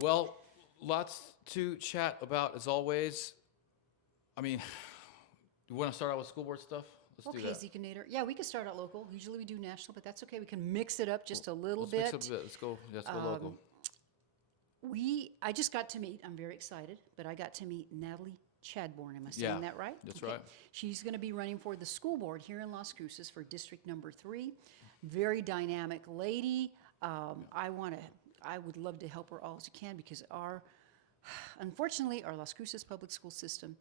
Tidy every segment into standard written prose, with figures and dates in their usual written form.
Well, lots to chat about as always. I mean, you want to start out with school board stuff? Let's do Okay, that. Zekinator. Yeah, we could start out local. Usually we do national, but that's okay. We can mix it up Well, just a little let's mix up a bit. bit. Let's go. Let's go local. I just got to meet, I'm very excited, but I got to meet Natalie Chadbourne. Am I Yeah, saying that right? that's Okay. right. She's going to be running for the school board here in Las Cruces for District Number 3. Very dynamic lady. I would love to help her all as you can because unfortunately, our Las Cruces public school system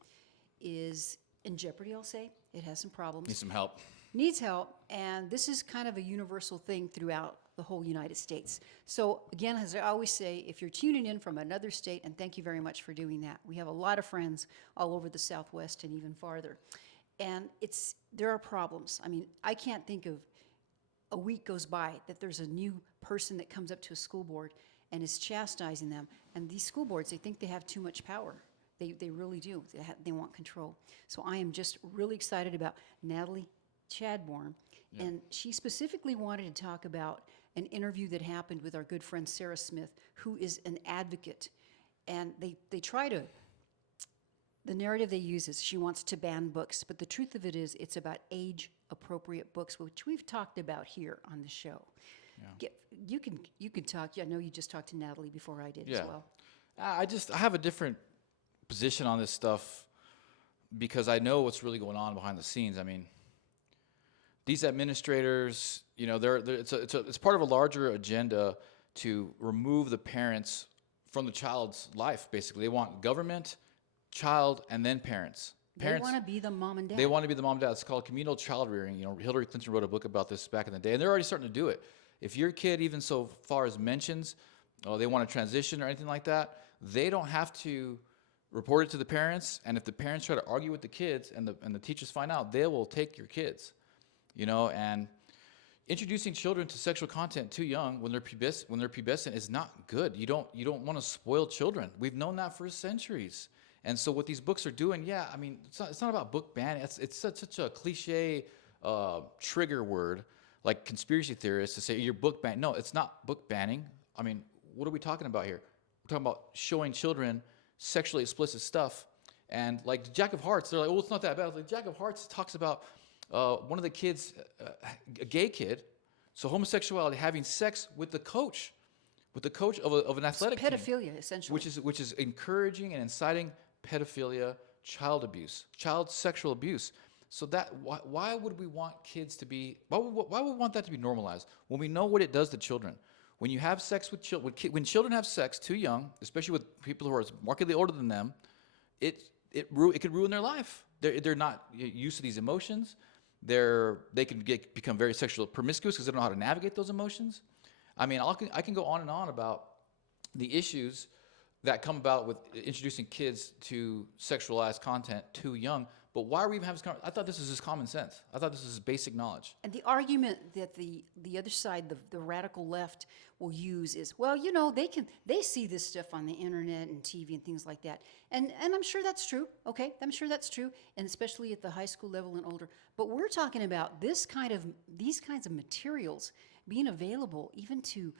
is in jeopardy, I'll say. It has some Need problems, some help. needs help, and this is kind of a universal thing throughout the whole United States. So again, as I always say, if you're tuning in from another state, and thank you very much for doing that. We have a lot of friends all over the Southwest and even farther. And there are problems. I mean, I can't think of a week goes by that there's a new person that comes up to a school board and is chastising them. And these school boards, they think they have too much power. They really do. They want control. So I am just really excited about Natalie Chadbourne. Yeah. And she specifically wanted to talk about an interview that happened with our good friend Sarah Smith, who is an advocate. And they try to, the narrative they use is she wants to ban books, but the truth of it is it's about age appropriate books, which we've talked about here on the show. Yeah. You can talk. Yeah, I know you just talked to Natalie before I did Yeah. as well. I have a different position on this stuff because I know what's really going on behind the scenes. I mean, these administrators, it's part of a larger agenda to remove the parents from the child's life. Basically, they want government, child, and then parents. They want to be the mom and dad. They want to be the mom and dad. It's called communal child rearing. Hillary Clinton wrote a book about this back in the day, and they're already starting to do it. If your kid, even so far as mentions, they want to transition or anything like that, they don't have to report it to the parents. And if the parents try to argue with the kids and the teachers find out, they will take your kids. And introducing children to sexual content too young when they're pubescent is not good. You don't want to spoil children. We've known that for centuries. And so what these books are doing, yeah, I mean, it's not about book banning. It's such a cliche trigger word, like conspiracy theorists to say you're book banning. No, it's not book banning. I mean, what are we talking about here? We're talking about showing children sexually explicit stuff. And like Jack of Hearts, they're like, oh, it's not that bad. Like Jack of Hearts talks about one of the kids, a gay kid, so homosexuality, having sex with the coach of an athletic team, pedophilia, essentially. which is encouraging and inciting pedophilia, child abuse, child sexual abuse. So why would we want kids to be why would we want that to be normalized when we know what it does to children? When you have sex with children, when children have sex too young, especially with people who are markedly older than them, it could ruin their life. They're not used to these emotions. They can become very sexually promiscuous because they don't know how to navigate those emotions. I mean, I can go on and on about the issues that come about with introducing kids to sexualized content too young. But why are we even having this conversation? I thought this was just common sense. I thought this was basic knowledge. And the argument that the other side, the radical left, will use is, well, they see this stuff on the internet and TV and things like that, and I'm sure that's true. Okay, I'm sure that's true, and especially at the high school level and older. But we're talking about these kinds of materials being available even to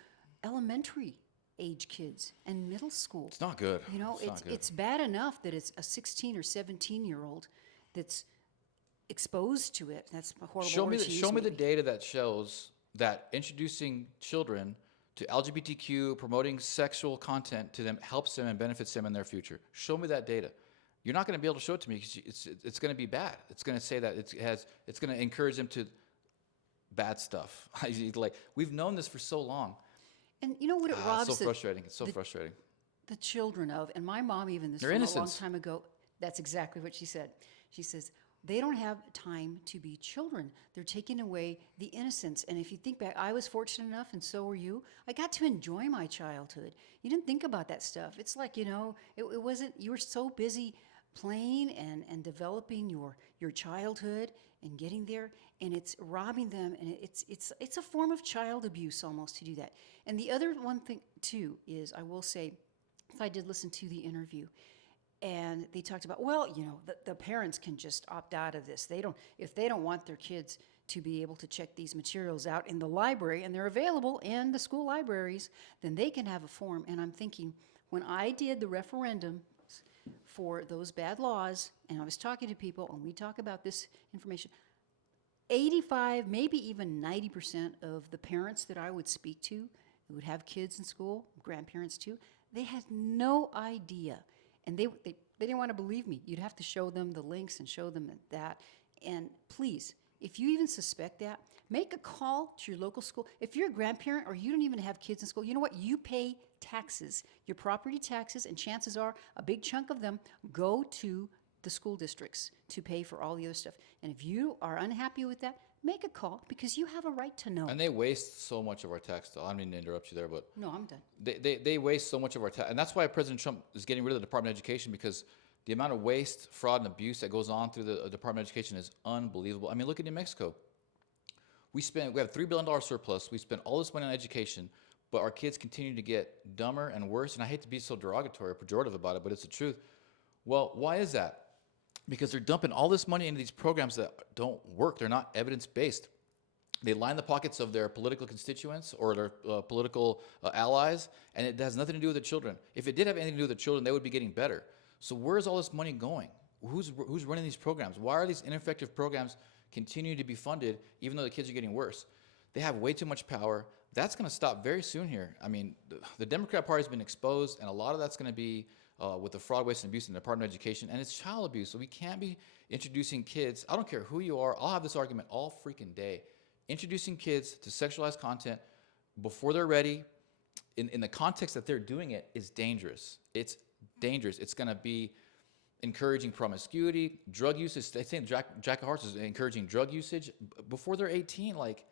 elementary age kids and middle school. It's not good. It's not good. It's bad enough that it's a 16 or 17-year-old that's exposed to it. That's a horrible Show me word to use, show me the maybe. data that shows that introducing children to LGBTQ, promoting sexual content to them helps them and benefits them in their future. Show me that data. You're not going to be able to show it to me because it's going to be bad. It's going to say that it's going to encourage them to bad stuff. Like we've known this for so long. And you know what it robs It's so frustrating. It's so frustrating. the children of, and my mom even this Their from a long innocence. time ago, that's exactly what she said. She says, they don't have time to be children. They're taking away the innocence. And if you think back, I was fortunate enough, and so were you. I got to enjoy my childhood. You didn't think about that stuff. It's like, it wasn't, you were so busy playing and developing your childhood and getting there, and it's robbing them, and it's a form of child abuse almost to do that. And the other one thing too is, I will say, if I did listen to the interview, and they talked about, well, the parents can just opt out of this. If they don't want their kids to be able to check these materials out in the library, and they're available in the school libraries, then they can have a form. And I'm thinking, when I did the referendum for those bad laws, and I was talking to people, and we talk about this information, 85, maybe even 90% of the parents that I would speak to who would have kids in school, grandparents too, they had no idea. And they didn't want to believe me. You'd have to show them the links and show them that. And please, if you even suspect that, make a call to your local school. If you're a grandparent or you don't even have kids in school, you know what? You pay taxes, your property taxes, and chances are a big chunk of them go to the school districts to pay for all the other stuff. And if you are unhappy with that, make a call because you have a right to know. And they waste so much of our tax. I don't mean to interrupt you there, but No, I'm done. they waste so much of our tax. And that's why President Trump is getting rid of the Department of Education, because the amount of waste, fraud, and abuse that goes on through the Department of Education is unbelievable. I mean, look at New Mexico. We have a $3 billion surplus. We spend all this money on education, but our kids continue to get dumber and worse. And I hate to be so derogatory or pejorative about it, but it's the truth. Well, why is that? Because they're dumping all this money into these programs that don't work. They're not evidence-based. They line the pockets of their political constituents or their political allies, and it has nothing to do with the children. If it did have anything to do with the children, they would be getting better. So where is all this money going? Who's running these programs? Why are these ineffective programs continuing to be funded even though the kids are getting worse? They have way too much power. That's going to stop very soon here. I mean, the Democrat Party has been exposed, and a lot of that's going to be with the fraud, waste, and abuse in the Department of Education, and it's child abuse. So we can't be introducing kids. I don't care who you are. I'll have this argument all freaking day. Introducing kids to sexualized content before they're ready, in the context that they're doing it, is dangerous. It's dangerous. It's going to be encouraging promiscuity, drug usage. I think Jack Hartz is encouraging drug usage before they're 18. Like,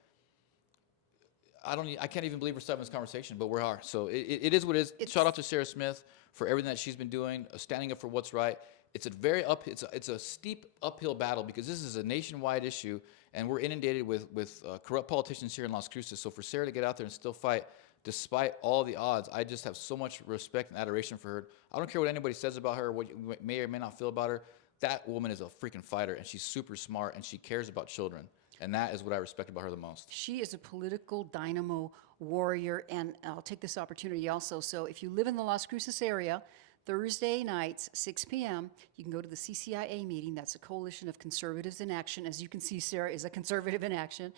I can't even believe we're having this conversation, but we are. So it is what it is. Shout out to Sarah Smith for everything that she's been doing, standing up for what's right. It's a steep uphill battle because this is a nationwide issue, and we're inundated with corrupt politicians here in Las Cruces. So for Sarah to get out there and still fight, despite all the odds, I just have so much respect and adoration for her. I don't care what anybody says about her, what you may or may not feel about her. That woman is a freaking fighter, and she's super smart, and she cares about children. And that is what I respect about her the most. She is a political dynamo warrior, and I'll take this opportunity also. So if you live in the Las Cruces area, Thursday nights, 6 p.m., you can go to the CCIA meeting. That's a Coalition of Conservatives in Action. As you can see, Sarah is a conservative in action.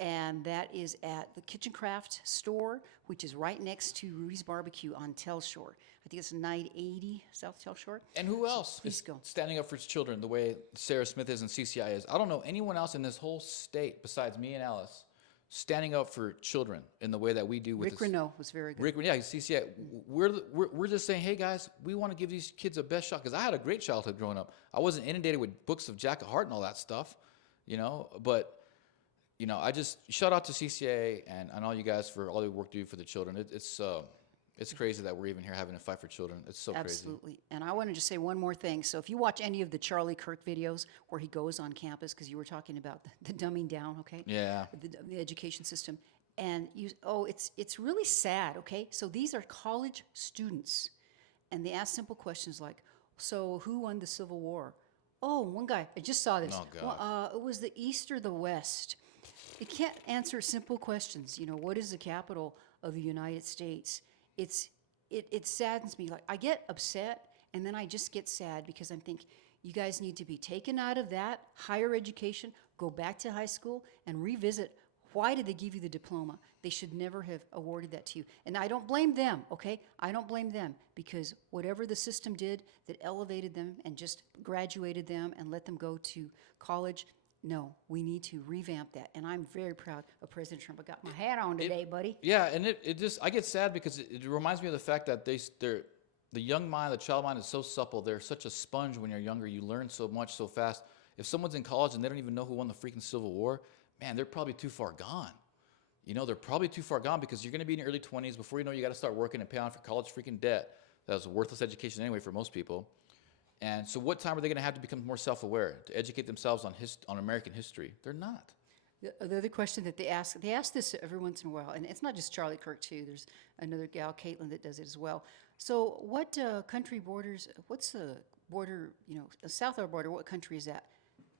And that is at the Kitchen Craft store, which is right next to Rudy's Barbecue on Tell Shore. I think it's 980 South Tell Shore. And who else Please is go. standing up for its children the way Sarah Smith is and CCI is? I don't know anyone else in this whole state besides me and Alice standing up for children in the way that we do with Rick Renault was very good. Rick, yeah, CCI. We're just saying, hey guys, we want to give these kids a best shot, because I had a great childhood growing up. I wasn't inundated with books of Jack Hart and all that stuff, but I just shout out to CCA and all you guys for all the work you do for the children. It's crazy that we're even here having a fight for children. It's so crazy. Absolutely. And I want to just say one more thing. So if you watch any of the Charlie Kirk videos where he goes on campus, because you were talking about the dumbing down, okay? Yeah. The education system. And it's really sad, okay? So these are college students. And they ask simple questions like, so who won the Civil War? Oh, one guy, I just saw this. Oh, God. Well, it was the East or the West. It can't answer simple questions. What is the capital of the United States? It saddens me. Like, I get upset, and then I just get sad because I'm thinking, you guys need to be taken out of that higher education, go back to high school, and revisit why did they give you the diploma? They should never have awarded that to you. And I don't blame them, okay? I don't blame them, because whatever the system did that elevated them and just graduated them and let them go to college, no, we need to revamp that. And I'm very proud of President Trump. I got my hat on today, buddy. Yeah, and it just, I get sad because it reminds me of the fact that the young mind, the child mind is so supple. They're such a sponge when you're younger. You learn so much so fast. If someone's in college and they don't even know who won the freaking Civil War, man, they're probably too far gone. They're probably too far gone, because you're going to be in your early 20s. Before you know, you got to start working and pay off for college freaking debt. That was a worthless education anyway for most people. And so what time are they going to have to become more self-aware, to educate themselves on American history? They're not. The other question that they ask this every once in a while, and it's not just Charlie Kirk too. There's another gal, Caitlin, that does it as well. So what country borders, what's the border, the south of our border, what country is that?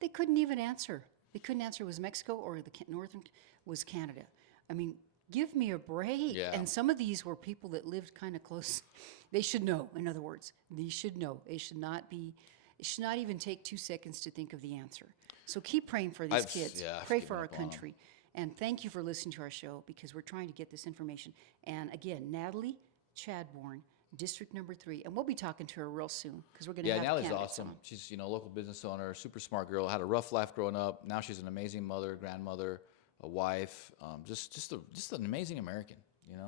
They couldn't even answer. They couldn't answer. Was Mexico or the northern was Canada. I mean, Give me a break. Yeah. And some of these were people that lived kind of close. They should know, in other words. These should know. It should not even take 2 seconds to think of the answer. So keep praying for these kids. I've Pray given for our up on 'em. country. And thank you for listening to our show because we're trying to get this information. And again, Natalie Chadbourne, District Number 3. And we'll be talking to her real soon because we're going to Yeah, have Natalie's candidates awesome. on. She's, a local business owner, super smart girl, had a rough life growing up. Now she's an amazing mother, grandmother, a wife, just an amazing American,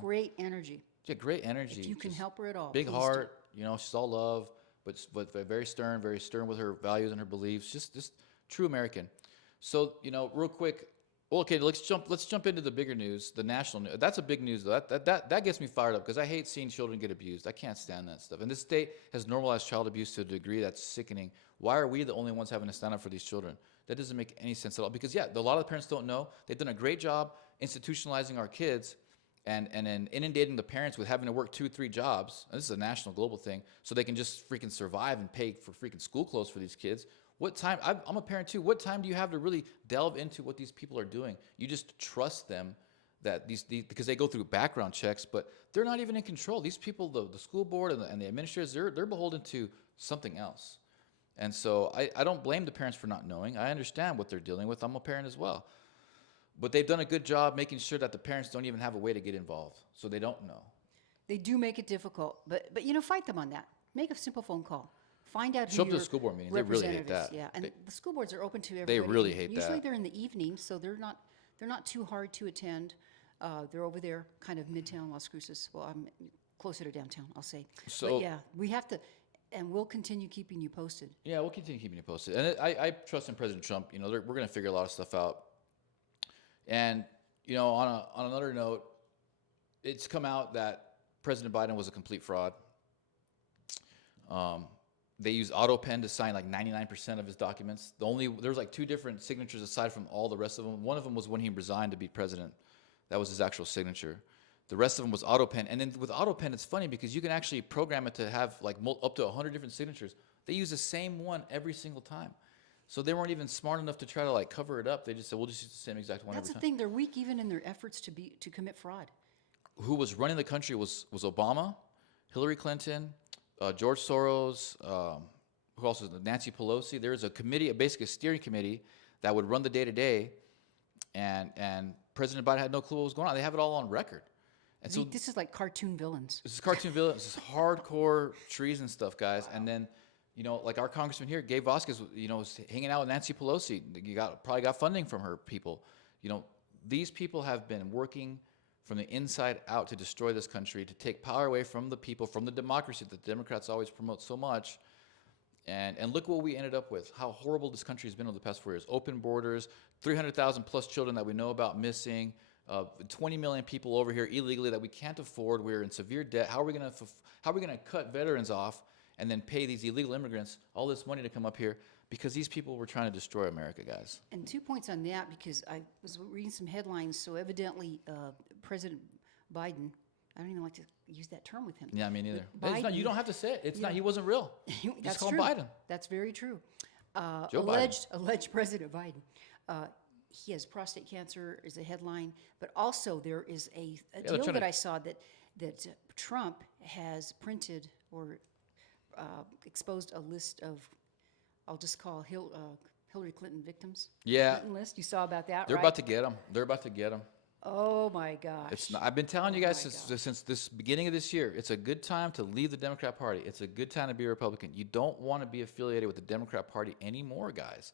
Great energy. Yeah, great energy. If you can just help her at all, big please do. heart, she's all love, but very stern with her values and her beliefs. Just true American. So, real quick, well, okay, let's jump into the bigger news, the national news. That's a big news though. That gets me fired up because I hate seeing children get abused. I can't stand that stuff. And this state has normalized child abuse to a degree that's sickening. Why are we the only ones having to stand up for these children? That doesn't make any sense at all. Because a lot of the parents don't know. They've done a great job institutionalizing our kids and then inundating the parents with having to work 2-3 jobs. And this is a national global thing, so they can just freaking survive and pay for freaking school clothes for these kids. What time? I'm a parent too. What time do you have to really delve into what these people are doing? You just trust them that these because they go through background checks, but they're not even in control. These people, the school board and the administrators, they're beholden to something else. And so I don't blame the parents for not knowing. I understand what they're dealing with. I'm a parent as well. But they've done a good job making sure that the parents don't even have a way to get involved, so they don't know. They do make it difficult, but fight them on that. Make a simple phone call. Find out who Show up to your the school board meetings. They really hate representative is. that. Yeah, and the school boards are open to They everybody. really hate Usually that. they're in the evening, so they're not too hard to attend. They're over there, kind of midtown Las Cruces. Well, I'm closer to downtown, I'll say. So- but yeah, we have to, and we'll continue keeping you posted. Yeah, we'll continue keeping you posted. And I trust in President Trump. We're going to figure a lot of stuff out. And, on another note, it's come out that President Biden was a complete fraud. They used AutoPen to sign like 99% of his documents. There was like 2 different signatures aside from all the rest of them. One of them was when he resigned to be president. That was his actual signature. The rest of them was AutoPen. And then with AutoPen, it's funny because you can actually program it to have like up to 100 different signatures. They use the same one every single time. So they weren't even smart enough to try to like cover it up. They just said, we'll just use the same exact one That's every the time. thing. They're weak even in their efforts to commit fraud. Who was running the country was Obama, Hillary Clinton, George Soros, who else was Nancy Pelosi. There was a committee, basically a steering committee, that would run the day-to-day, and President Biden had no clue what was going on. They have it all on record. And so This is like cartoon villains. this is cartoon villain. This is hardcore treason stuff, guys. And then, like our congressman here, Gabe Vasquez, was hanging out with Nancy Pelosi. Probably got funding from her people. These people have been working from the inside out to destroy this country, to take power away from the people, from the democracy that the Democrats always promote so much. And look what we ended up with, how horrible this country has been over the past 4 years. Open borders, 300,000 plus children that we know about missing, 20 million people over here illegally that we can't afford. We're in severe debt. How are we going to cut veterans off and then pay these illegal immigrants all this money to come up here? Because these people were trying to destroy America, guys. And 2 points on that, because I was reading some headlines. So evidently, President Biden, I don't even like to use that term with him. Yeah, me neither. But It's not, you Biden- don't have to say it. It's not. He wasn't real. That's Just call true. him Biden. That's very true. Joe Biden. Alleged President Biden. He has prostate cancer is a headline, but also there is a they're deal trying that to- I saw that Trump has printed or exposed a list of, I'll just call Hillary Clinton victims. Yeah. Clinton list. You saw about that, They're right? about to get him. They're about to get him. Oh my gosh. It's not, I've been telling you Oh guys my since this beginning of this year, it's a good time to leave the Democrat Party. It's a good time to be a Republican. You don't want to be affiliated with the Democrat Party anymore, guys.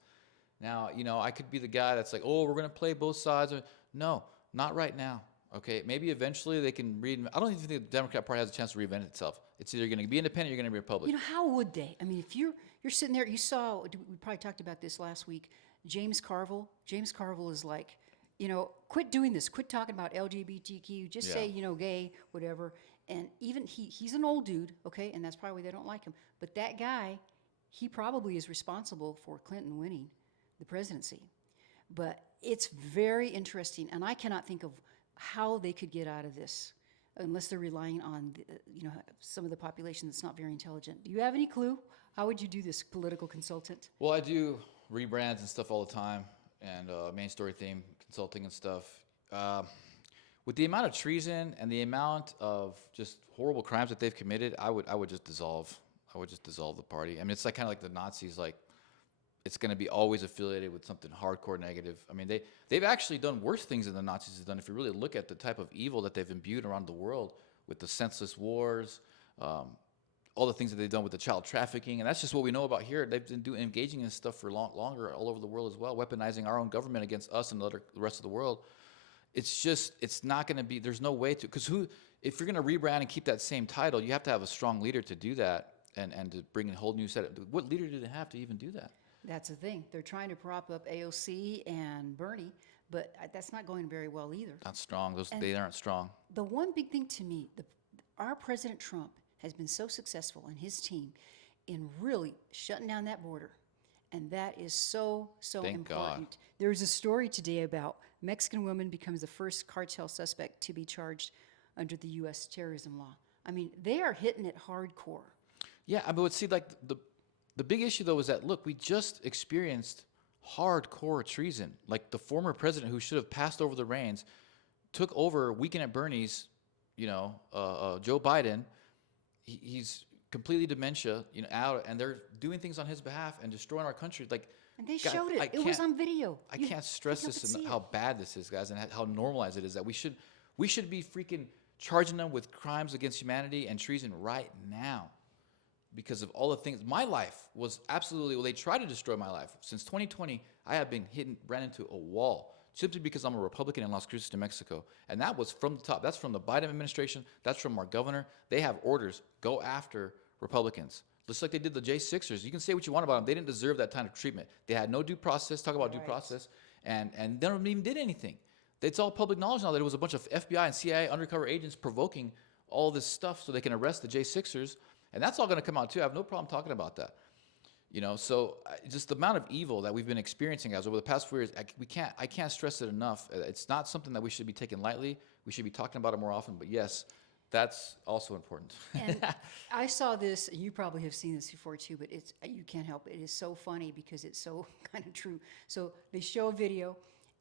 Now, I could be the guy that's like, oh, we're going to play both sides. No, not right now. Okay, maybe eventually they can I don't even think the Democrat Party has a chance to reinvent itself. It's either going to be independent or you're going to be Republican. How would they? I mean, if you're sitting there, you saw, we probably talked about this last week, James Carville. James Carville is like, quit doing this. Quit talking about LGBTQ. Just say, gay, whatever. And even he's an old dude, okay? And that's probably why they don't like him. But that guy, he probably is responsible for Clinton winning the presidency. But it's very interesting, and I cannot think of how they could get out of this unless they're relying on some of the population that's not very intelligent. Do you have any clue? How would you do this, political consultant? Well, I do rebrands and stuff all the time, and main story theme consulting and stuff. With the amount of treason and the amount of just horrible crimes that they've committed, I would just dissolve. I would just dissolve the party. I mean, it's like kind of like the Nazis. Like it's going to be always affiliated with something hardcore negative. I mean, they've actually done worse things than the Nazis have done. If you really look at the type of evil that they've imbued around the world with the senseless wars, all the things that they've done with the child trafficking, and that's just what we know about here. They've been engaging in stuff for longer all over the world as well, weaponizing our own government against us and the rest of the world. It's not going to be. There's no way to, because if you're going to rebrand and keep that same title, you have to have a strong leader to do that and to bring a whole new set of. What leader do they have to even do that? That's the thing. They're trying to prop up AOC and Bernie, but that's not going very well either. Not strong. They aren't strong. The one big thing to me, our President Trump has been so successful and his team in really shutting down that border. And that is so Thank God. important. There's a story today about Mexican woman becomes the first cartel suspect to be charged under the U.S. terrorism law. I mean, they are hitting it hardcore. Yeah, I mean, see, like the big issue though is that look, we just experienced hardcore treason. Like the former president who should have passed over the reins took over Weekend at Bernie's, Joe Biden. He's completely dementia, out, and they're doing things on his behalf and destroying our country. Like, And they showed it. It was on video. I can't stress this and how bad this is, guys, and how normalized it is that we should be freaking charging them with crimes against humanity and treason right now because of all the things. My life was absolutely, well, they tried to destroy my life. Since 2020, I have been ran into a wall simply because I'm a Republican in Las Cruces, New Mexico. And that was from the top. That's from the Biden administration. That's from our governor. They have orders, go after Republicans. Just like they did the J6ers. You can say what you want about them. They didn't deserve that kind of treatment. They had no due process. Talk about due process. And they don't even did anything. It's all public knowledge now that it was a bunch of FBI and CIA undercover agents provoking all this stuff so they can arrest the J6ers. And that's all going to come out too. I have no problem talking about that. So just the amount of evil that we've been experiencing, guys, over the past 4 years, I can't stress it enough. It's not something that we should be taking lightly. We should be talking about it more often. But yes, that's also important. And I saw this, you probably have seen this before too, but you can't help it. It is so funny because it's so kind of true. So they show a video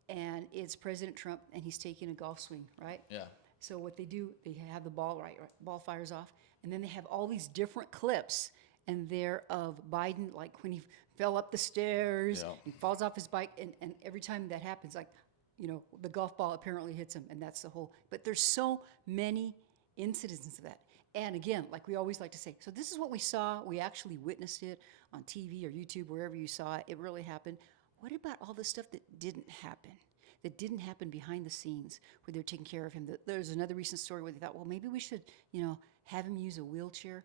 and it's President Trump and he's taking a golf swing, right? Yeah. So what they do, they have the ball right, ball fires off, and then they have all these different clips and they're of Biden, like when he fell up the stairs, he falls off his bike, and every time that happens, like, the golf ball apparently hits him, and that's the whole. But there's so many incidents of that. And again, like we always like to say, so this is what we saw. We actually witnessed it on TV or YouTube, wherever you saw it. It really happened. What about all the stuff that didn't happen? That didn't happen behind the scenes where they're taking care of him. There's another recent story where they thought, well, maybe we should, have him use a wheelchair.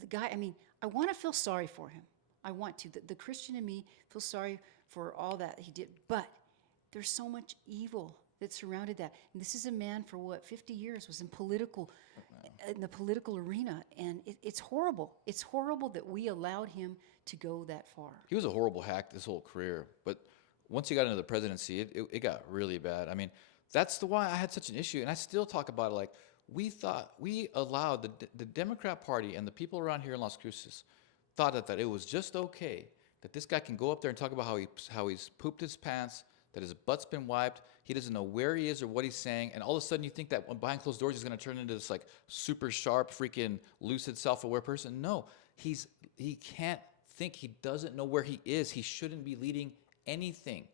The guy, I want to feel sorry for him. I want to. The Christian in me feels sorry for all that he did. But there's so much evil that surrounded that. And this is a man for 50 years was in the political arena. And it's horrible. It's horrible that we allowed him to go that far. He was a horrible hack this whole career. But once he got into the presidency, it got really bad. That's why I had such an issue. And I still talk about it like, we allowed the Democrat Party and the people around here in Las Cruces thought that it was just okay that this guy can go up there and talk about how he's pooped his pants, that his butt's been wiped, he doesn't know where he is or what he's saying, and all of a sudden you think that behind closed doors he's going to turn into this like super sharp, freaking lucid, self-aware person. No, he can't think. He doesn't know where he is. He shouldn't be leading anything.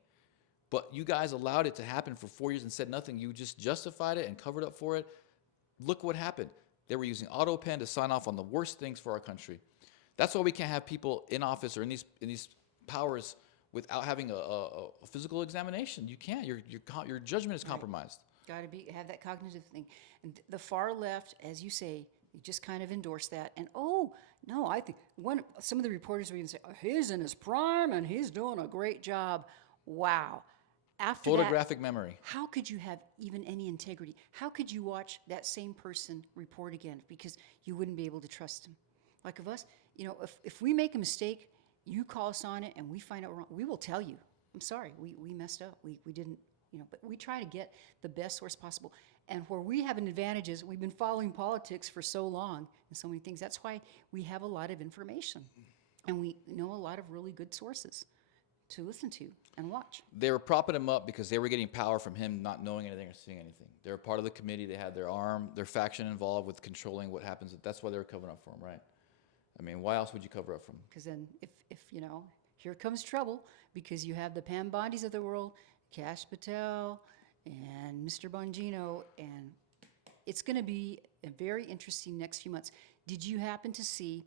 But you guys allowed it to happen for 4 years and said nothing. You just justified it and covered up for it. Look what happened. They were using AutoPen to sign off on the worst things for our country. That's why we can't have people in office or in these powers without having a physical examination. You can't. Your judgment is compromised. Got to have that cognitive thing. And the far left, as you say, you just kind of endorse that. And no, I think some of the reporters would even say, he's in his prime and he's doing a great job. Wow. After Photographic memory. How could you have even any integrity? How could you watch that same person report again? Because you wouldn't be able to trust him. Like of us, if we make a mistake, you call us on it and we find out wrong, we will tell you. I'm sorry, we messed up. We didn't, but we try to get the best source possible. And where we have an advantage is we've been following politics for so long and so many things. That's why we have a lot of information and we know a lot of really good sources. to listen to and watch. They were propping him up because they were getting power from him not knowing anything or seeing anything. They were part of the committee. They had their faction involved with controlling what happens. That's why they were covering up for him, right? I mean, why else would you cover up for him? Because then, if here comes trouble, because you have the Pam Bondis of the world, Kash Patel, and Mr. Bongino, and it's going to be a very interesting next few months. Did you happen to see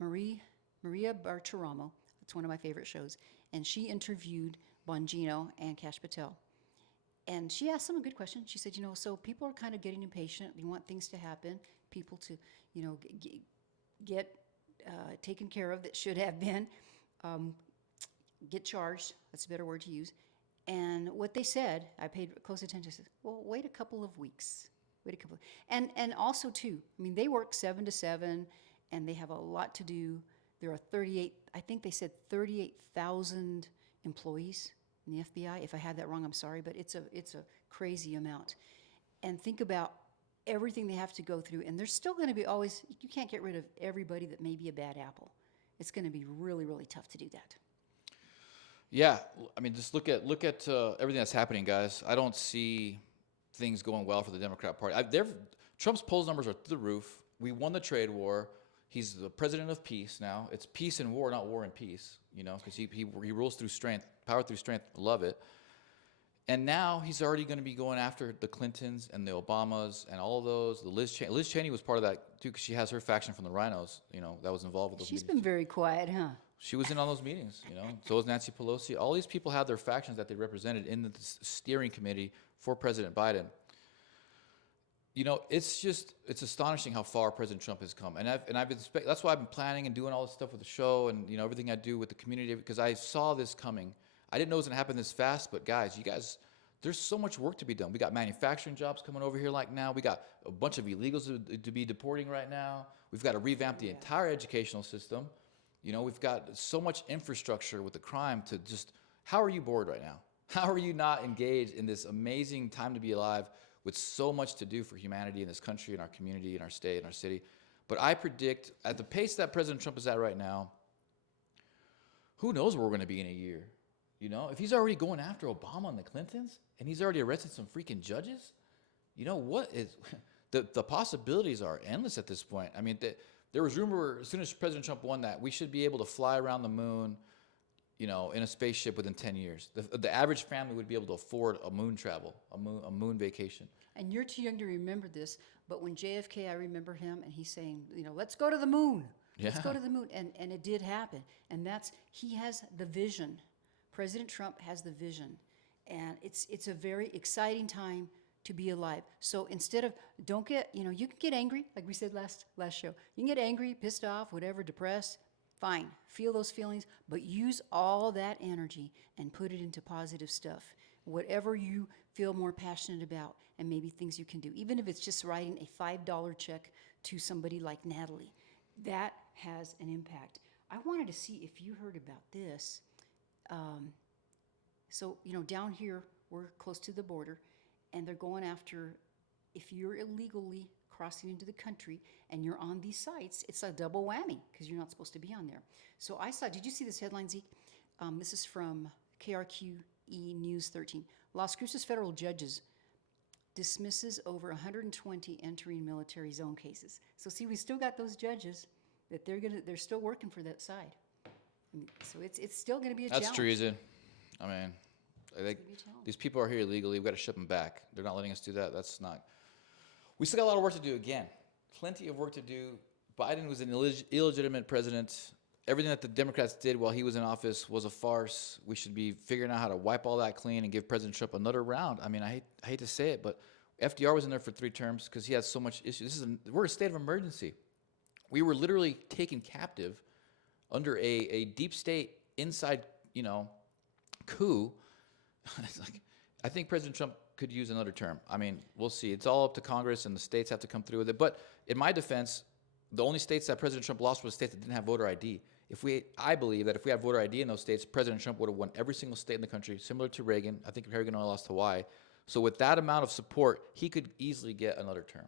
Maria Bartiromo? It's one of my favorite shows, and she interviewed Bongino and Kash Patel. And she asked them a good question. She said, so people are kind of getting impatient. They want things to happen, people to, get taken care of that should have been, get charged. That's a better word to use. And what they said, I paid close attention. I said, well, wait a couple of weeks. And also, too, I mean, they work 7 to 7, and they have a lot to do. There are 38, I think they said 38,000 employees in the FBI. If I had that wrong, I'm sorry, but it's a crazy amount. And think about everything they have to go through, and there's still going to be always, you can't get rid of everybody that may be a bad apple. It's going to be really, really tough to do that. Yeah, I mean, just look at everything that's happening, guys. I don't see things going well for the Democrat Party. Trump's polls numbers are through the roof. We won the trade war. He's the president of peace now. It's peace and war, not war and peace, because he rules through strength, power through strength. Love it. And now he's already going to be going after the Clintons and the Obamas and all of those. The Liz Cheney was part of that too, because she has her faction from the Rhinos, that was involved with those She's meetings. been very quiet, huh? She was in all those meetings, So was Nancy Pelosi. All these people had their factions that they represented in the steering committee for President Biden. It's astonishing how far President Trump has come. And that's why I've been planning and doing all this stuff with the show and, everything I do with the community, because I saw this coming. I didn't know it was going to happen this fast, but guys, there's so much work to be done. We got manufacturing jobs coming over here like now. We got a bunch of illegals to be deporting right now. We've got to revamp the entire educational system. We've got so much infrastructure with the crime to just, how are you bored right now? How are you not engaged in this amazing time to be alive with so much to do for humanity in this country, in our community, in our state, in our city? But I predict, at the pace that President Trump is at right now, who knows where we're going to be in a year? If he's already going after Obama and the Clintons, and he's already arrested some freaking judges, what is the possibilities are endless at this point. I mean, there was rumor as soon as President Trump won that we should be able to fly around the moon, in a spaceship within 10 years. The average family would be able to afford a moon travel, a moon vacation. And you're too young to remember this, but when JFK, I remember him, and he's saying, let's go to the moon. Yeah. Let's go to the moon. And it did happen. And he has the vision. President Trump has the vision. And it's a very exciting time to be alive. So instead of, don't get, you can get angry, like we said last show. You can get angry, pissed off, whatever, depressed. Fine, feel those feelings, but use all that energy and put it into positive stuff. Whatever you feel more passionate about, and maybe things you can do. Even if it's just writing a $5 check to somebody like Natalie, that has an impact. I wanted to see if you heard about this. So, down here, we're close to the border, and they're going after, if you're illegally crossing into the country and you're on these sites, it's a double whammy because you're not supposed to be on there. So did you see this headline, Zeke? This is from KRQE News 13. Las Cruces federal judges dismisses over 120 entering military zone cases. So see, we still got those judges that they're still working for that side. So it's still going to be a challenge. That's treason. I mean, these people are here illegally. We've got to ship them back. They're not letting us do that. That's not. We still got a lot of work to do again. Plenty of work to do. Biden was an illegitimate president. Everything that the Democrats did while he was in office was a farce. We should be figuring out how to wipe all that clean and give President Trump another round. I mean, I hate to say it, but FDR was in there for 3 terms because he had so much issues. We're in a state of emergency. We were literally taken captive under a deep state inside, coup. I think President Trump could use another term. I mean, we'll see. It's all up to Congress, and the states have to come through with it. But in my defense, the only states that President Trump lost were the states that didn't have voter ID. I believe that if we had voter ID in those states, President Trump would have won every single state in the country, similar to Reagan. I think Reagan only lost Hawaii. So with that amount of support, he could easily get another term.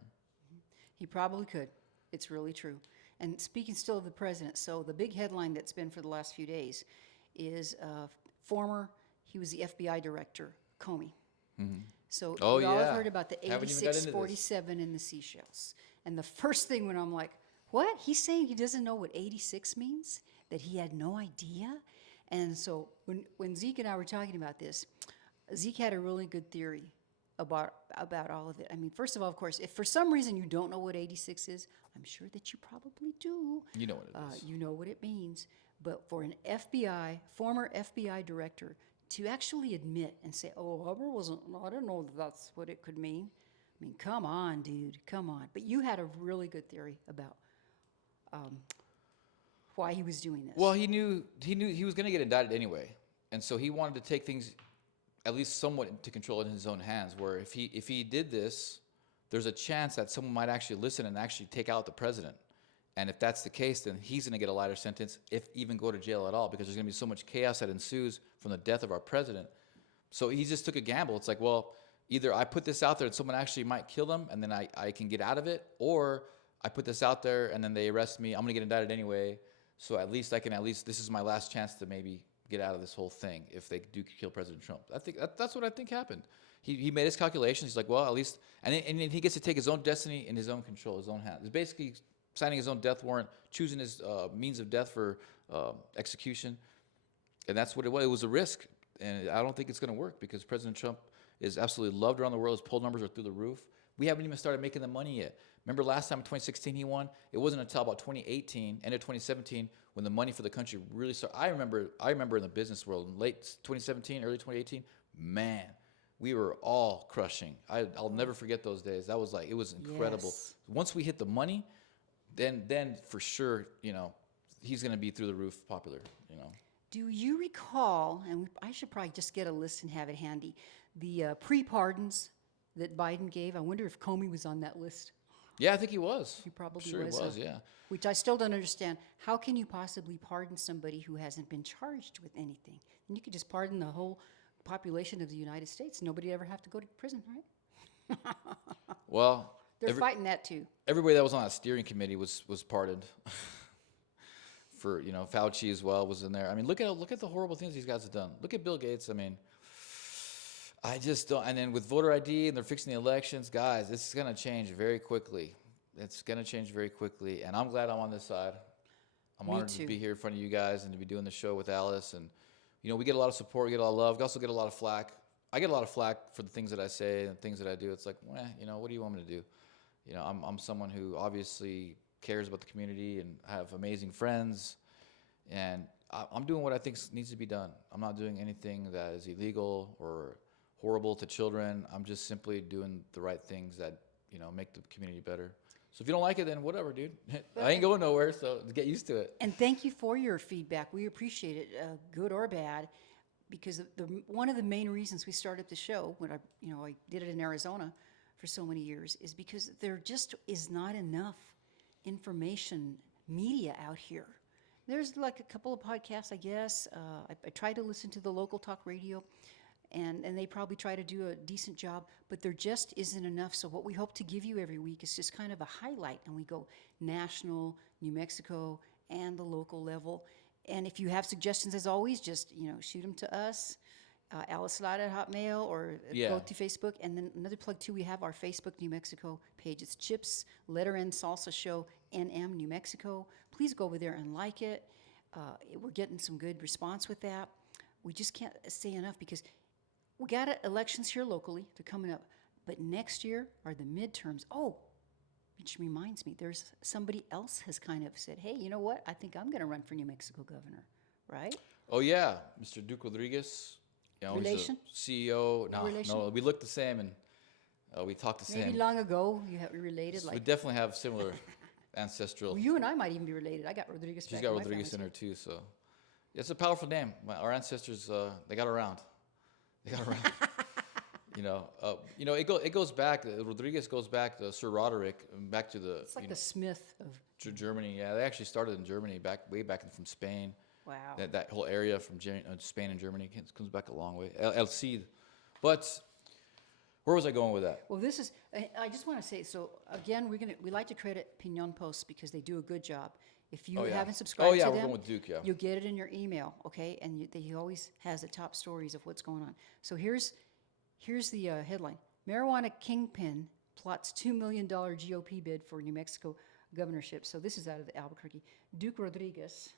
He probably could. It's really true. And speaking still of the president, so the big headline that's been for the last few days is he was the FBI director, Comey. So Oh, we all yeah. heard about the Haven't even got into this. 8647 in the Seychelles. And the first thing when I'm like, what? He's saying he doesn't know what 86 means? That he had no idea? And so when Zeke and I were talking about this, Zeke had a really good theory about all of it. I mean, first of all, of course, if for some reason you don't know what 86 is, I'm sure that you probably do. You know what it is. You know what it means. But for an former FBI director to actually admit and say, oh, I didn't know that's what it could mean. I mean, come on, dude, come on. But you had a really good theory about why he was doing this. Well, he knew he was going to get indicted anyway, and so he wanted to take things at least somewhat into control in his own hands. Where if he did this, there's a chance that someone might actually listen and actually take out the president. And if that's the case, then he's going to get a lighter sentence, if even go to jail at all, because there's going to be so much chaos that ensues from the death of our president. So he just took a gamble. It's like, well, either I put this out there and someone actually might kill him, and then I can get out of it, or I put this out there and then they arrest me. I'm going to get indicted anyway. So at least this is my last chance to maybe get out of this whole thing if they do kill President Trump. I think that's what I think happened. He made his calculations. He's like, well, at least, and he gets to take his own destiny in his own control, his own hands. It's basically signing his own death warrant, choosing his means of death for execution. And that's what it was. It was a risk. And I don't think it's going to work because President Trump is absolutely loved around the world. His poll numbers are through the roof. We haven't even started making the money yet. Remember last time in 2016 he won? It wasn't until about 2018, end of 2017, when the money for the country really started. I remember in the business world, in late 2017, early 2018, man, we were all crushing. I'll never forget those days. That was it was incredible. Yes. Once we hit the money, then for sure, he's going to be through the roof popular, Do you recall, and I should probably just get a list and have it handy, the pre-pardons that Biden gave? I wonder if Comey was on that list. Yeah, I think he was. He probably sure was. He was, yeah. Which I still don't understand. How can you possibly pardon somebody who hasn't been charged with anything? And you could just pardon the whole population of the United States. Nobody ever have to go to prison, right? Well, They're fighting that too. everybody that was on that steering committee was pardoned. For Fauci as well was in there. I mean, look at the horrible things these guys have done. Look at Bill Gates. I mean, I just don't. And then with voter ID and they're fixing the elections, guys, this is gonna change very quickly. It's gonna change very quickly, and I'm glad I'm on this side. I'm Me honored too. to be here in front of you guys and to be doing the show with Alice. And we get a lot of support, we get a lot of love. We also get a lot of flack. I get a lot of flack for the things that I say and things that I do. It's like, what do you want me to do? I'm someone who obviously cares about the community and I have amazing friends, and I'm doing what I think needs to be done. I'm not doing anything that is illegal or horrible to children. I'm just simply doing the right things that make the community better. So if you don't like it, then whatever, dude. I ain't going nowhere, so get used to it. And thank you for your feedback. We appreciate it, good or bad, because one of the main reasons we started the show when I did it in Arizona for so many years is because there just is not enough information media out here. There's like a couple of podcasts, I guess. I try to listen to the local talk radio, and they probably try to do a decent job, but there just isn't enough. So what we hope to give you every week is just kind of a highlight, and we go national, New Mexico, and the local level. And if you have suggestions, as always, just shoot them to us, Alice Lada at Hotmail, or Yeah. go to Facebook. And then another plug too, we have our Facebook New Mexico page. It's Chips Letter N Salsa Show NM New Mexico. Please go over there and like it. We're getting some good response with that. We just can't say enough because we got elections here locally. They're coming up, but next year are the midterms. Oh, which reminds me, there's somebody else has kind of said, hey, you know what? I think I'm going to run for New Mexico governor, right? Oh yeah, Mr. Duke Rodriguez. He's Relation? the CEO. No, relation? no, we look the same, and we talk the Maybe same. long ago you have related. We Like, definitely have similar ancestral. well, you and I might even be related. I got Rodriguez. She's back got in my Rodriguez in family, her too, so it's a powerful name. Our ancestors, they got around. They got around. It goes back. Rodriguez goes back to Sir Roderick, back to the It's like the Smith of. Germany. Yeah, they actually started in Germany way back from Spain. Wow. That whole area from Spain and Germany comes back a long way. El Cid. But where was I going with that? Well, this is. I just want to say. So again, we like to credit Pinon Post because they do a good job. If you Oh, yeah. haven't subscribed Oh, yeah, to we're them, going with Duke, yeah. you'll get it in your email, okay? And he always has the top stories of what's going on. So here's the headline: Marijuana kingpin plots $2 million GOP bid for New Mexico governorship. So this is out of the Albuquerque. Duke Rodriguez,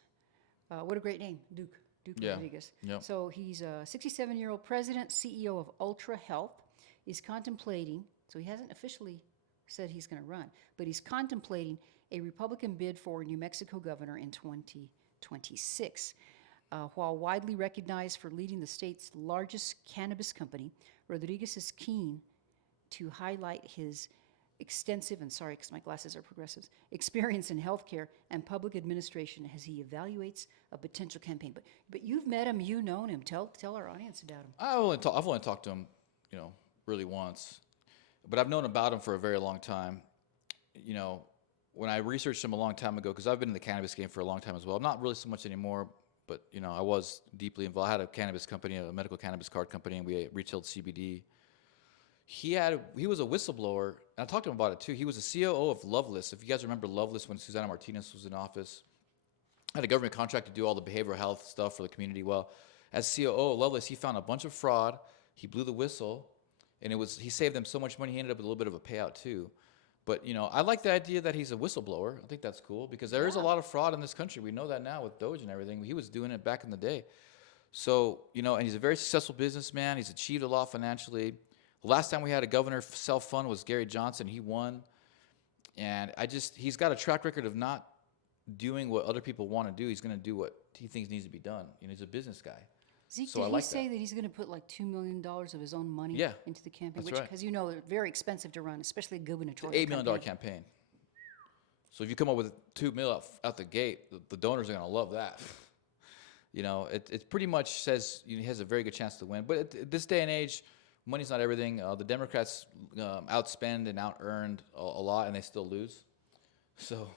what a great name, Duke. Duke Yeah. Rodriguez. Yep. So he's a 67-year-old president, CEO of Ultra Health. Is contemplating, so he hasn't officially said he's going to run, but he's contemplating a Republican bid for New Mexico governor in 2026. While widely recognized for leading the state's largest cannabis company, Rodriguez is keen to highlight his extensive, and sorry because my glasses are progressives, experience in healthcare and public administration as he evaluates a potential campaign. But you've met him, you know him. Tell our audience about him. I've only talked to him, really once, but I've known about him for a very long time. You know, when I researched him a long time ago, because I've been in the cannabis game for a long time as well. I'm not really so much anymore, but I was deeply involved. I had a cannabis company, a medical cannabis card company, and we retailed CBD. He was a whistleblower, and I talked to him about it too. He was a COO of Loveless. If you guys remember Loveless when Susana Martinez was in office, had a government contract to do all the behavioral health stuff for the community. Well, as COO of Loveless, he found a bunch of fraud. He blew the whistle, and he saved them so much money. He ended up with a little bit of a payout too. But I like the idea that he's a whistleblower. I think that's cool because there is a lot of fraud in this country. We know that now with Doge and everything. He was doing it back in the day. So and he's a very successful businessman. He's achieved a lot financially. The last time we had a governor self-fund was Gary Johnson. He won. And he's got a track record of not doing what other people want to do. He's going to do what he thinks needs to be done. He's a business guy. Zeke, So did I he like say that. that he's going to put like $2 million of his own money Yeah, into the campaign? that's Which, right. because they're very expensive to run, especially a gubernatorial $8 million campaign. So if you come up with $2 million out the gate, the donors are going to love that. It pretty much says he has a very good chance to win. But at this day and age, money's not everything. The Democrats outspend and out-earned a lot, and they still lose. So,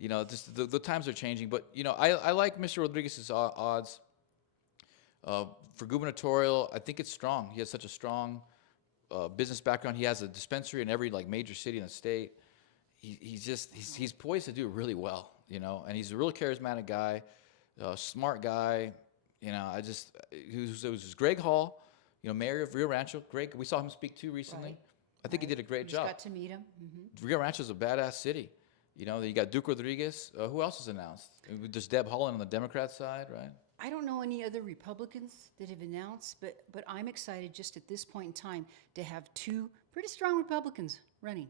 just the times are changing. But, I like Mr. Rodriguez's odds. For gubernatorial, I think it's strong. He has such a strong business background. He has a dispensary in every major city in the state. He's poised to do really well, and he's a really charismatic guy, smart guy. It was Greg Hall, mayor of Rio Rancho. Greg, we saw him speak too recently. Right. I think he did a great Just job. got to meet him. Mm-hmm. Rio Rancho is a badass city. You got Duke Rodriguez. Who else is announced? There's Deb Haaland on the Democrat side, right? I don't know any other Republicans that have announced, but I'm excited just at this point in time to have two pretty strong Republicans running.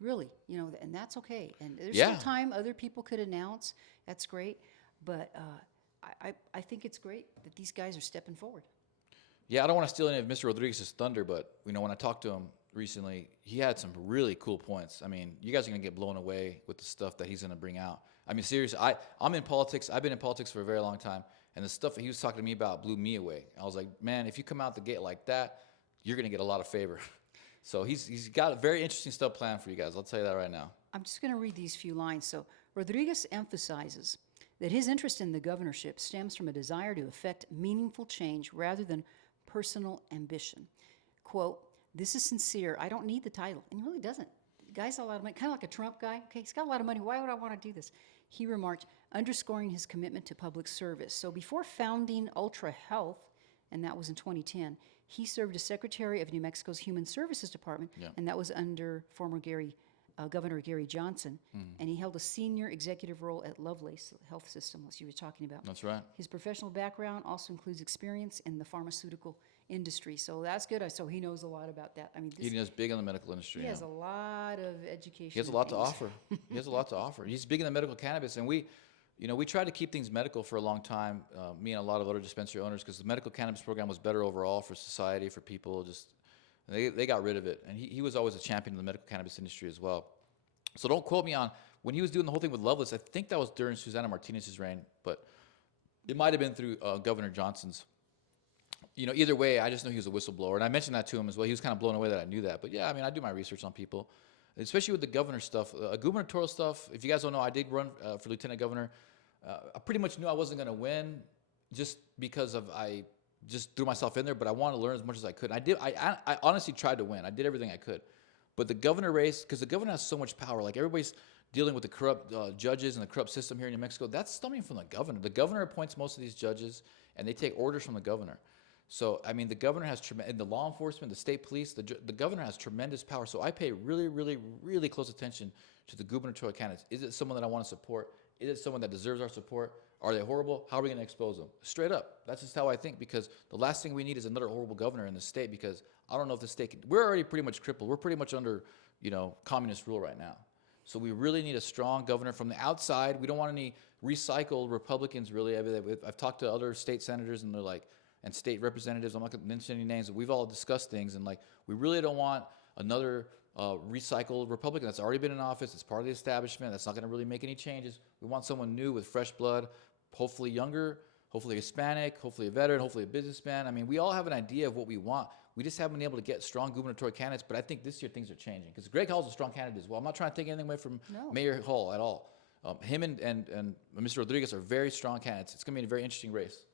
Really, and that's okay. And there's Yeah. still time other people could announce. That's great. But I think it's great that these guys are stepping forward. Yeah, I don't want to steal any of Mr. Rodriguez's thunder, but when I talked to him recently, he had some really cool points. I mean, you guys are gonna get blown away with the stuff that he's gonna bring out. I mean, seriously, I'm in politics. I've been in politics for a very long time, and the stuff that he was talking to me about blew me away. I was like, man, if you come out the gate like that, you're gonna get a lot of favor. So he's got very interesting stuff planned for you guys. I'll tell you that right now. I'm just going to read these few lines. So, Rodriguez emphasizes that his interest in the governorship stems from a desire to effect meaningful change rather than personal ambition. Quote, "This is sincere. I don't need the title." And he really doesn't. The guy's got a lot of money, kind of like a Trump guy. Okay, he's got a lot of money. Why would I want to do this? He remarked, underscoring his commitment to public service. So, before founding Ultra Health, and that was in 2010, he served as Secretary of New Mexico's Human Services Department, and that was under former Governor Gary Johnson, and he held a senior executive role at Lovelace Health System, as you were talking about. That's right. His professional background also includes experience in the pharmaceutical industry, so that's good. So he knows a lot about that. I mean, He knows big in the medical industry. he yeah. has a lot of education. He has a and lot to things. offer. He has a lot to offer. He's big in the medical cannabis, and we tried to keep things medical for a long time. Me and a lot of other dispensary owners, because the medical cannabis program was better overall for society, for people. They got rid of it, and he was always a champion of the medical cannabis industry as well. So don't quote me on when he was doing the whole thing with Loveless. I think that was during Susana Martinez's reign, but it might have been through Governor Johnson's. Either way, I just know he was a whistleblower, and I mentioned that to him as well. He was kind of blown away that I knew that. But yeah, I mean, I do my research on people, especially with the governor stuff, gubernatorial stuff. If you guys don't know, I did run for lieutenant governor. I pretty much knew I wasn't going to win, just because I just threw myself in there. But I wanted to learn as much as I could. And I did. I honestly tried to win. I did everything I could. But the governor race, because the governor has so much power, like everybody's dealing with the corrupt judges and the corrupt system here in New Mexico, that's stemming from the governor. The governor appoints most of these judges, and they take orders from the governor. So, I mean, the governor has in the law enforcement, the state police, the governor has tremendous power. So I pay really, really, really close attention to the gubernatorial candidates. Is it someone that I want to support? Is it someone that deserves our support? Are they horrible? How are we going to expose them? Straight up. That's just how I think, because the last thing we need is another horrible governor in the state, because I don't know if the state can. We're already pretty much crippled. We're pretty much under, communist rule right now. So we really need a strong governor from the outside. We don't want any recycled Republicans, really. I've talked to other state senators, and they're like, and state representatives, I'm not going to mention any names, but we've all discussed things, and like, we really don't want another recycled Republican that's already been in office. It's part of the establishment. That's not going to really make any changes. We want someone new with fresh blood, hopefully younger, hopefully Hispanic, hopefully a veteran, hopefully a businessman. I mean, we all have an idea of what we want. We just haven't been able to get strong gubernatorial candidates, but I think this year things are changing, because Greg Hall's a strong candidate as well. I'm not trying to take anything away from Mayor Hall at all. Him and Mr. Rodriguez are very strong candidates. It's going to be a very interesting race.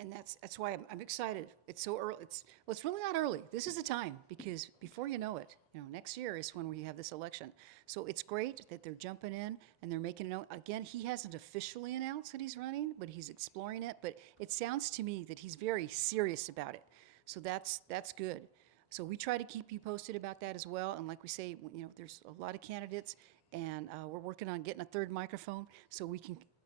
And that's why I'm excited. It's so early. It's really not early. This is the time, because before you know it, next year is when we have this election. So it's great that they're jumping in and they're making it. Again, he hasn't officially announced that he's running, but he's exploring it. But it sounds to me that he's very serious about it. So that's good. So we try to keep you posted about that as well. And like we say, there's a lot of candidates, and we're working on getting a third microphone so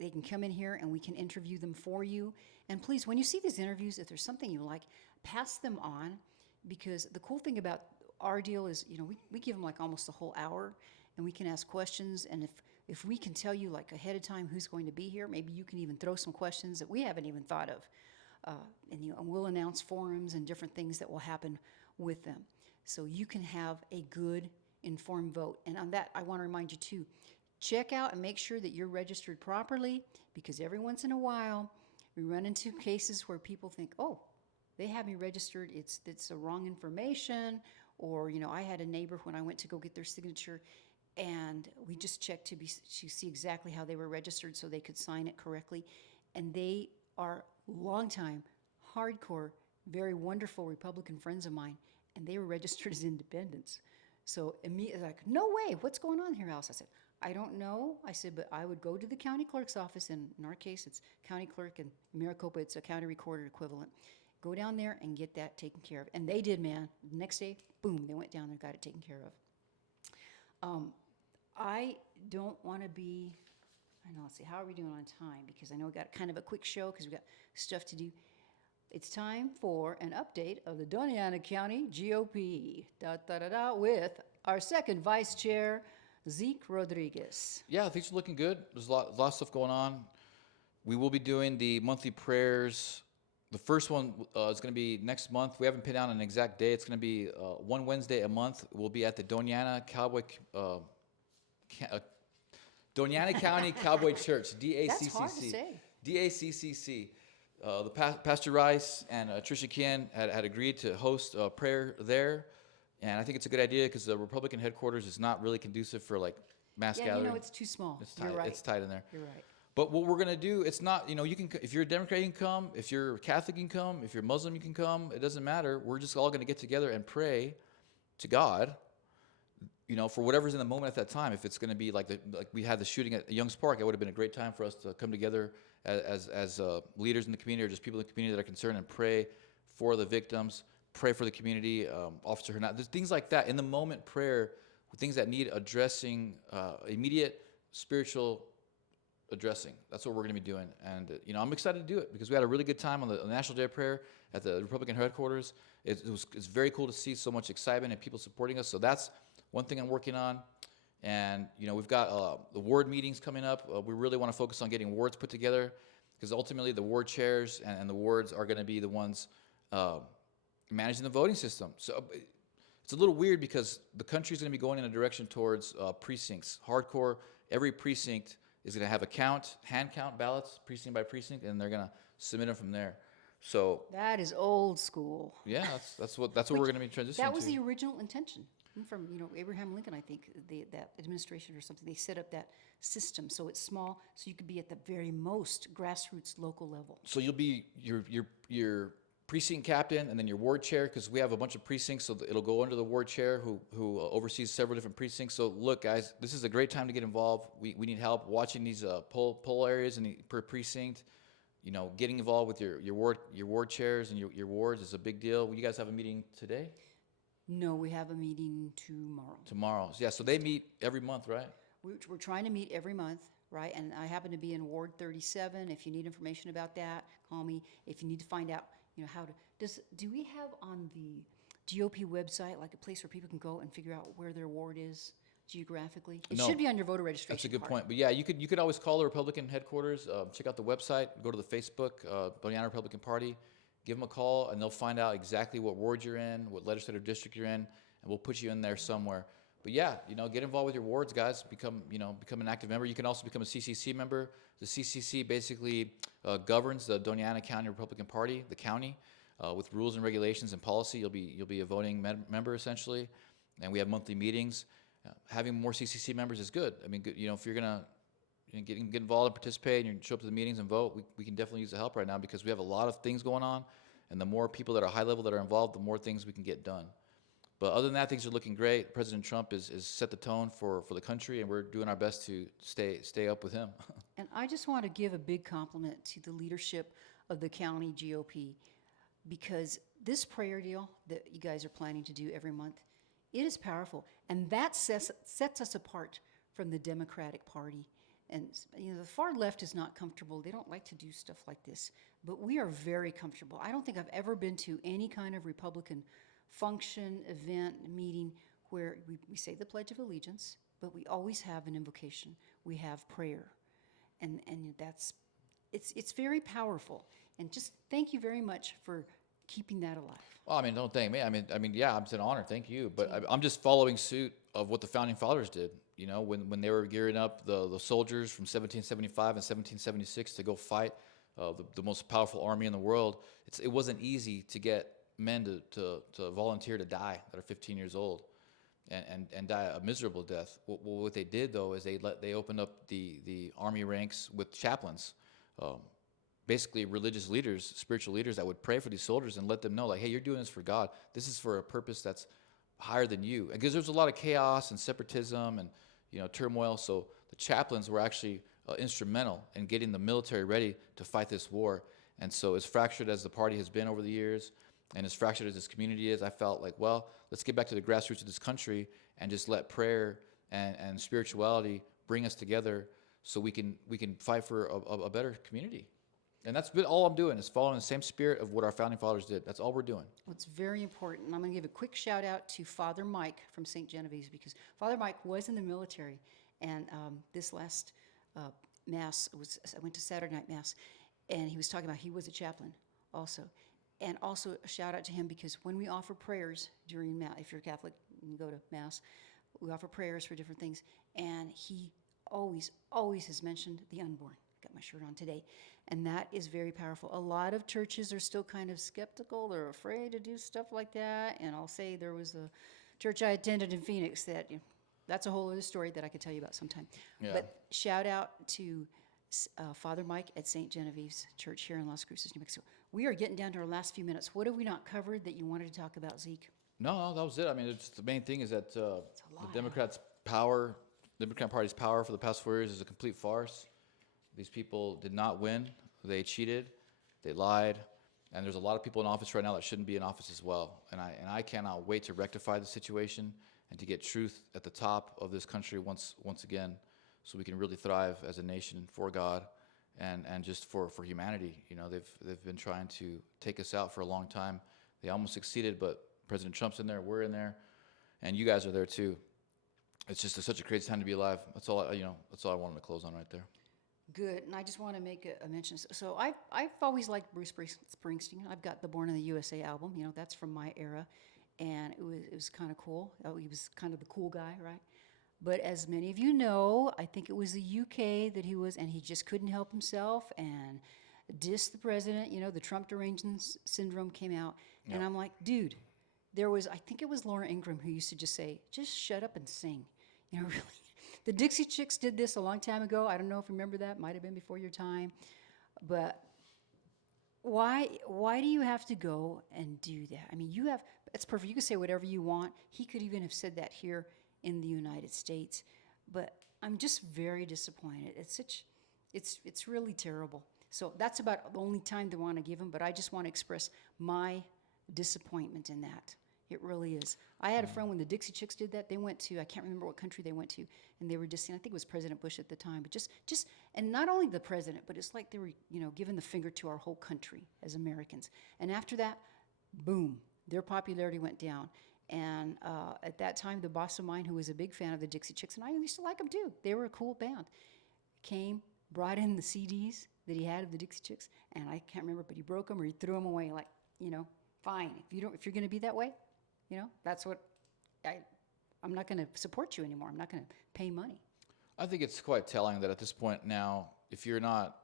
they can come in here and we can interview them for you. And please, when you see these interviews, if there's something you like, pass them on, because the cool thing about our deal is, we give them like almost a whole hour, and we can ask questions. And if we can tell you like ahead of time who's going to be here, maybe you can even throw some questions that we haven't even thought of. And we'll announce forums and different things that will happen with them. So you can have a good informed vote. And on that, I want to remind you too, check out and make sure that you're registered properly, because every once in a while we run into cases where people think, oh, they have me registered, it's the wrong information. Or, I had a neighbor when I went to go get their signature, and we just checked to see exactly how they were registered so they could sign it correctly. And they are longtime, hardcore, very wonderful Republican friends of mine, and they were registered as independents. So immediately, like, no way, what's going on here, Alice? I said, I don't know. I said, but I would go to the county clerk's office, and in our case, it's county clerk, and in Maricopa, it's a county recorder equivalent. Go down there and get that taken care of. And they did, man. The next day, boom, they went down there and got it taken care of. I don't want to be, let's see, how are we doing on time? Because I know we got kind of a quick show because we got stuff to do. It's time for an update of the Doña Ana County GOP, with our second vice chair, Zeke Rodriguez. Yeah, things are looking good. There's a lot of stuff going on. We will be doing the monthly prayers. The first one is going to be next month. We haven't pinned down an exact day. It's going to be one Wednesday a month. We'll be at the Doña Ana Doña County Cowboy Church, DACCC. That's hard to say. DACCC. Pastor Rice and Tricia Kien had agreed to host a prayer there. And I think it's a good idea, because the Republican headquarters is not really conducive for like mass gathering. It's too small. It's tight. You're right. It's tight in there. You're right. But what we're going to do, it's not, you can, if you're a Democrat, you can come. If you're Catholic, you can come. If you're Muslim, you can come. It doesn't matter. We're just all going to get together and pray to God, for whatever's in the moment at that time. If it's going to be like we had the shooting at Young's Park, it would have been a great time for us to come together as leaders in the community, or just people in the community that are concerned, and pray for the victims, pray for the community, Officer Hernandez. There's things like that. In the moment prayer, things that need addressing, immediate spiritual addressing. That's what we're going to be doing. And, I'm excited to do it, because we had a really good time on the National Day of Prayer at the Republican headquarters. It's very cool to see so much excitement and people supporting us. So that's one thing I'm working on. And, we've got the ward meetings coming up. We really want to focus on getting wards put together, because ultimately the ward chairs and the wards are going to be the ones managing the voting system. So it's a little weird, because the country's going to be going in a direction towards precincts. Hardcore, every precinct is going to have a hand count ballots, precinct by precinct, and they're going to submit them from there. So that is old school. Yeah, that's what we're going to be transitioning to. That was the original intention from Abraham Lincoln. I think that administration or something, they set up that system so it's small, so you could be at the very most grassroots local level. So you'll be your precinct captain, and then your ward chair, because we have a bunch of precincts, so it'll go under the ward chair who oversees several different precincts. So look, guys, this is a great time to get involved. We need help watching these poll areas and per precinct. You know, getting involved with your ward chairs and your wards is a big deal. You guys have a meeting today? No, we have a meeting tomorrow. Tomorrow. Yeah, so they meet every month, right? We're trying to meet every month, right? And I happen to be in Ward 37. If you need information about that, call me. If you need to find out, you know, how to, do we have on the GOP website, like a place where people can go and figure out where their ward is geographically? It No. should be on your voter registration That's a good card. point. But yeah, you could always call the Republican headquarters, check out the website, go to the Facebook, Boniana Republican Party, give them a call, and they'll find out exactly what ward you're in, what legislative district you're in, and we'll put you in there somewhere. But yeah, you know, get involved with your wards, guys. Become an active member. You can also become a CCC member. The CCC basically governs the Doñana County Republican Party, the county, with rules and regulations and policy. You'll be a voting member essentially, and we have monthly meetings. Having more CCC members is good. I mean, good, you know, if you're gonna get involved and participate and you show up to the meetings and vote, we can definitely use the help right now because we have a lot of things going on, and the more people that are high level that are involved, the more things we can get done. But other than that, things are looking great. President Trump is set the tone for the country, and we're doing our best to stay up with him. And I just want to give a big compliment to the leadership of the county GOP, because this prayer deal that you guys are planning to do every month, it is powerful. And that sets us apart from the Democratic Party. And you know, the far left is not comfortable. They don't like to do stuff like this. But we are very comfortable. I don't think I've ever been to any kind of Republican function, event, meeting where we say the Pledge of Allegiance, but we always have an invocation. We have prayer. And it's very powerful. And just thank you very much for keeping that alive. Well, I mean, don't thank me. I mean, yeah, it's an honor. Thank you. But I'm just following suit of what the founding fathers did. You know, when they were gearing up the soldiers from 1775 and 1776 to go fight the most powerful army in the world, it wasn't easy to get men to volunteer to die that are 15 years old and die a miserable death. What they did though is they opened up the army ranks with chaplains, basically religious leaders, spiritual leaders that would pray for these soldiers and let them know, like, hey, you're doing this for God. This is for a purpose that's higher than you. Because there's a lot of chaos and separatism and turmoil. So the chaplains were actually instrumental in getting the military ready to fight this war. And so as fractured as the party has been over the years, and as fractured as this community is, I felt like, well, let's get back to the grassroots of this country and just let prayer and spirituality bring us together so we can fight for a better community. And that's been all I'm doing, is following the same spirit of what our founding fathers did. That's all we're doing. Well, it's very important. I'm going to give a quick shout out to Father Mike from St. Genevieve's, because Father Mike was in the military. And this last Mass, I went to Saturday night Mass, and he was talking about he was a chaplain also. And also a shout out to him, because when we offer prayers during Mass, if you're Catholic and you go to Mass, we offer prayers for different things. And he always has mentioned the unborn. Got my shirt on today. And that is very powerful. A lot of churches are still kind of skeptical. They're afraid to do stuff like that. And I'll say there was a church I attended in Phoenix that, that's a whole other story that I could tell you about sometime. Yeah. But shout out to Father Mike at St. Genevieve's Church here in Las Cruces, New Mexico. We are getting down to our last few minutes. What have we not covered that you wanted to talk about, Zeke? No, that was it. I mean, the main thing is that the lot. Democratic Party's power for the past 4 years is a complete farce. These people did not win. They cheated. They lied. And there's a lot of people in office right now that shouldn't be in office as well. And I cannot wait to rectify the situation and to get truth at the top of this country once again, so we can really thrive as a nation for God and just for humanity. They've been trying to take us out for a long time. They almost succeeded, but President Trump's in there, we're in there, and you guys are there too. It's just such a crazy time to be alive. That's all I wanted to close on right there. Good, and I just want to make a mention. So I've always liked Bruce Springsteen. I've got the Born in the USA album. That's from my era, and it was kind of cool. He was kind of the cool guy, right? But as many of you know, I think it was the UK that he was, and he just couldn't help himself and dissed the president. The Trump derangement syndrome came out, and I'm like, dude, I think it was Laura Ingraham who used to just say, just shut up and sing. Really. The Dixie Chicks did this a long time ago. I don't know if you remember that. Might have been before your time. But why do you have to go and do that? I mean, it's perfect. You can say whatever you want. He could even have said that here in the United States. But I'm just very disappointed. It's really terrible. So that's about the only time they want to give him, but I just want to express my disappointment in that. It really is. I had a friend when the Dixie Chicks did that. They went to, I can't remember what country they went to, and they were just, I think it was President Bush at the time, but and not only the president, but it's like they were, giving the finger to our whole country as Americans. And after that, boom, their popularity went down. And at that time, the boss of mine, who was a big fan of the Dixie Chicks, and I used to like them too, they were a cool band, came, brought in the CDs that he had of the Dixie Chicks, and I can't remember, but he broke them or he threw them away. Like, fine. If you're going to be that way, that's what I'm not going to support you anymore. I'm not going to pay money. I think it's quite telling that at this point now, if you're not,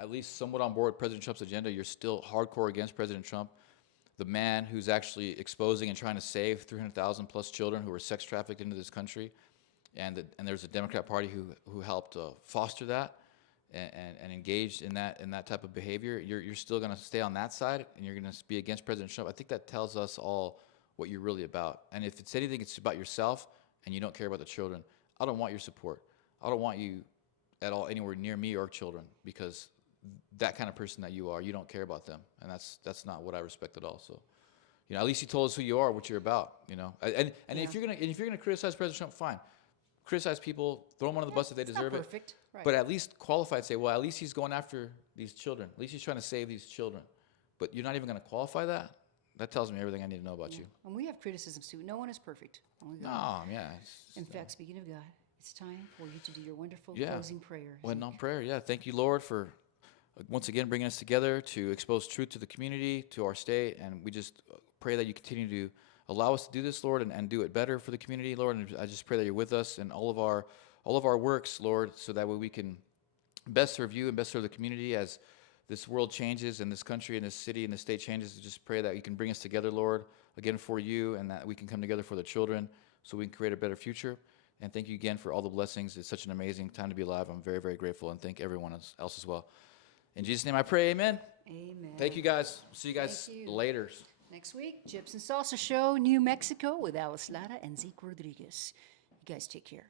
at least somewhat on board with President Trump's agenda, you're still hardcore against President Trump, the man who's actually exposing and trying to save 300,000 plus children who were sex trafficked into this country, and there's a Democrat Party who helped foster that and engaged in that type of behavior. You're still going to stay on that side, and you're going to be against President Trump. I think that tells us all what you're really about. And if it's anything, it's about yourself, and you don't care about the children. I don't want your support. I don't want you at all anywhere near me or children, because that kind of person that you are, you don't care about them, and that's not what I respect at all. So, at least you told us who you are, what you're about. And Yeah. if you're gonna criticize President Trump, fine. Criticize people, throw them under the bus if they It's deserve not it. perfect. Right. But at least qualify and say, well, at least he's going after these children. At least he's trying to save these children. But you're not even going to qualify that? That tells me everything I need to know about you. And we have criticisms too. No one is perfect. Only God. No, yeah. In fact, speaking of God, it's time for you to do your wonderful Yeah. closing prayer. Well, no prayer, yeah. Thank you, Lord, for once again bringing us together to expose truth to the community, to our state, and we just pray that you continue to allow us to do this, Lord, and do it better for the community, Lord. And I just pray that you're with us in all of our works, Lord, so that way we can best serve you and best serve the community as this world changes and this country and this city and this state changes. Just pray that you can bring us together, Lord, again for you, and that we can come together for the children so we can create a better future. And thank you again for all the blessings. It's such an amazing time to be alive. I'm very, very grateful, and thank everyone else as well. In Jesus' name I pray, amen. Amen. Thank you, guys. See you guys Thank you. later. Next week, Chips and Salsa Show, New Mexico with Alice Lara and Zeke Rodriguez. You guys take care.